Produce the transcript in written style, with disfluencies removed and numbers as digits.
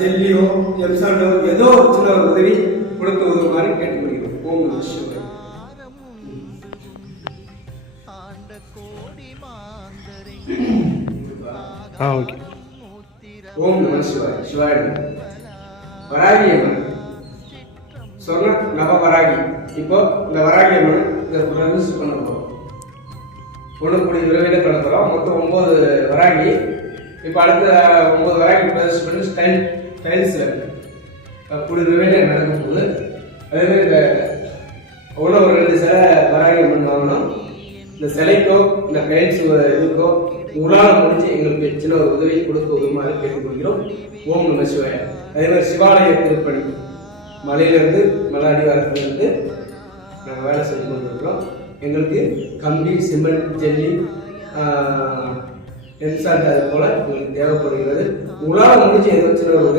ஜெல்லியோ எம்சாண்டோ ஏதோ சின்ன ஒரு உதவி கொடுத்து உதவுமாறு கேட்டுக்கொள்கிறோம். ஓம் நம சிவாய. ஓம் நம சிவாய. சிவாய வராகி அம்மன் சொன்ன நவ வராகி. இப்போ இந்த வராகி அம்மன் இதை பிரதிஷ்டை பண்ண போகிறோம். பொண்ணுக்குடி விரைவில் பண்ண போகிறோம். மொத்தம் 9 வராகி. இப்போ அடுத்த 9 வராகி பிரதிஷ்டை பண்ணி டைல்ஸில் கூடிய விரைவில் நடக்க போகுது. அதேமாதிரி இந்த அவ்வளோ ஒரு 2 சிலை வராகி அம்மன் வாங்கணும். இந்த சிலைக்கோ இந்த டைல்ஸ் இதுக்கோ உங்களால் முடிஞ்சு எங்களுக்கு சின்ன ஒரு உதவி கொடுத்து உதவுமாறு கேட்டுக்கொள்கிறோம். ஓம் நம சிவாய. அதே மாதிரி சிவாலய திருப்பணி மலையிலிருந்து மலை அடிவாரத்திலிருந்து நாங்கள் வேலை செஞ்சு கொண்டிருக்கிறோம். எங்களுக்கு கம்பி, சிமெண்ட், ஜல்லி, எம்சாண்ட் அது போல் எங்களுக்கு தேவைப்படுகிறது. உங்களால் முடிஞ்சு ஏதோ சின்ன ஒரு